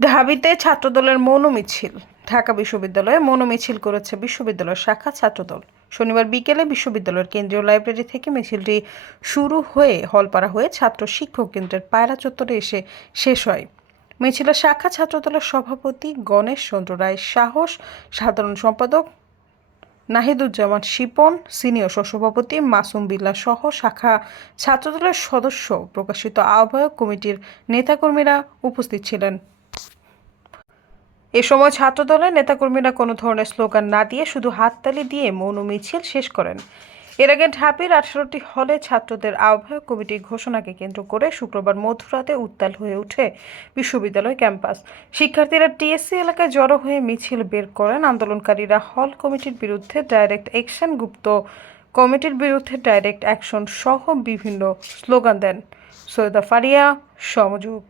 ঢাবিতে ছাত্রদলের মৌন মিছিল। ঢাকা বিশ্ববিদ্যালয়ে মৌন মিছিল করেছে বিশ্ববিদ্যালয়ের শাখা ছাত্রদল। শনিবার বিকেলে বিশ্ববিদ্যালয়ের কেন্দ্রীয় লাইব্রেরি থেকে মিছিলটি শুরু হয়ে হলপাড়া হয়ে ছাত্র শিক্ষক কেন্দ্রের পায়রা চত্বরে এসে শেষ হয়। মিছিলে শাখা ছাত্রদলের সভাপতি গণেশ চন্দ্র রায় সাহস, সাধারণ সম্পাদক নাহিদুজ্জামান শিপন, সিনিয়র সহসভাপতি মাসুম বিল্লাহ সহ শাখা ছাত্রদলের সদস্য, প্রকাশিত আহ্বায়ক কমিটির নেতাকর্মীরা উপস্থিত ছিলেন। এ সময় ছাত্রদলের নেতাকর্মীরা কোনো ধরনের স্লোগান না দিয়ে শুধু হাততালি দিয়ে মৌন মিছিল শেষ করেন। এর আগে ঢাবির 18টি হলে ছাত্রদের আহ্বায়ক কমিটির ঘোষণাকে কেন্দ্র করে শুক্রবার মধ্যরাতে উত্তাল হয়ে ওঠে বিশ্ববিদ্যালয় ক্যাম্পাস। শিক্ষার্থীরা টিএসসি এলাকায় জড়ো হয়ে মিছিল বের করেন। আন্দোলনকারীরা হল কমিটির বিরুদ্ধে ডাইরেক্ট অ্যাকশন, গুপ্ত কমিটির বিরুদ্ধে ডাইরেক্ট অ্যাকশন সহ বিভিন্ন স্লোগান দেন। সৈয়দা ফারিয়া, সমযোগ।